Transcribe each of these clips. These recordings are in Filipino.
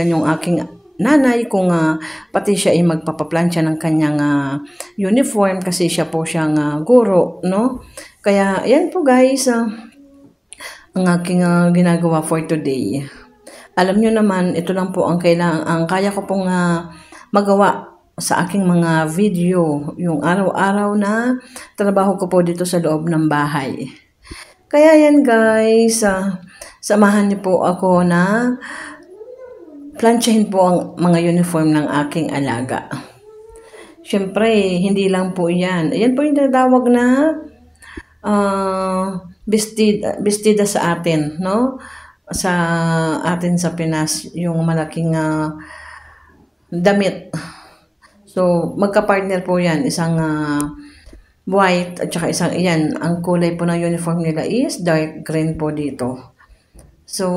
Yan yung aking nanay kung pati siya ay magpapaplansya ng kanyang uniform kasi siya po siyang guro, no? Kaya yan po guys, ang aking ginagawa for today. Alam nyo naman, ito lang po ang kaya ko pong magawa sa aking mga video, yung araw-araw na trabaho ko po dito sa loob ng bahay. Kaya yan guys, samahan niyo po ako na plansyahin po ang mga uniform ng aking alaga. Siyempre, hindi lang po yan. Ayan po yung tinatawag na bestida sa atin, no? Sa atin sa Pinas, yung malaking damit. So, magka-partner po yan. Isang white at saka isang iyan. Ang kulay po ng uniform nila is dark green po dito. So,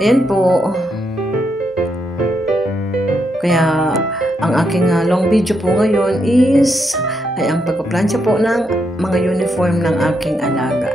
ayan po. Kaya, ang aking long video po ngayon is ay ang pagpaplansya po ng mga uniform ng aking alaga.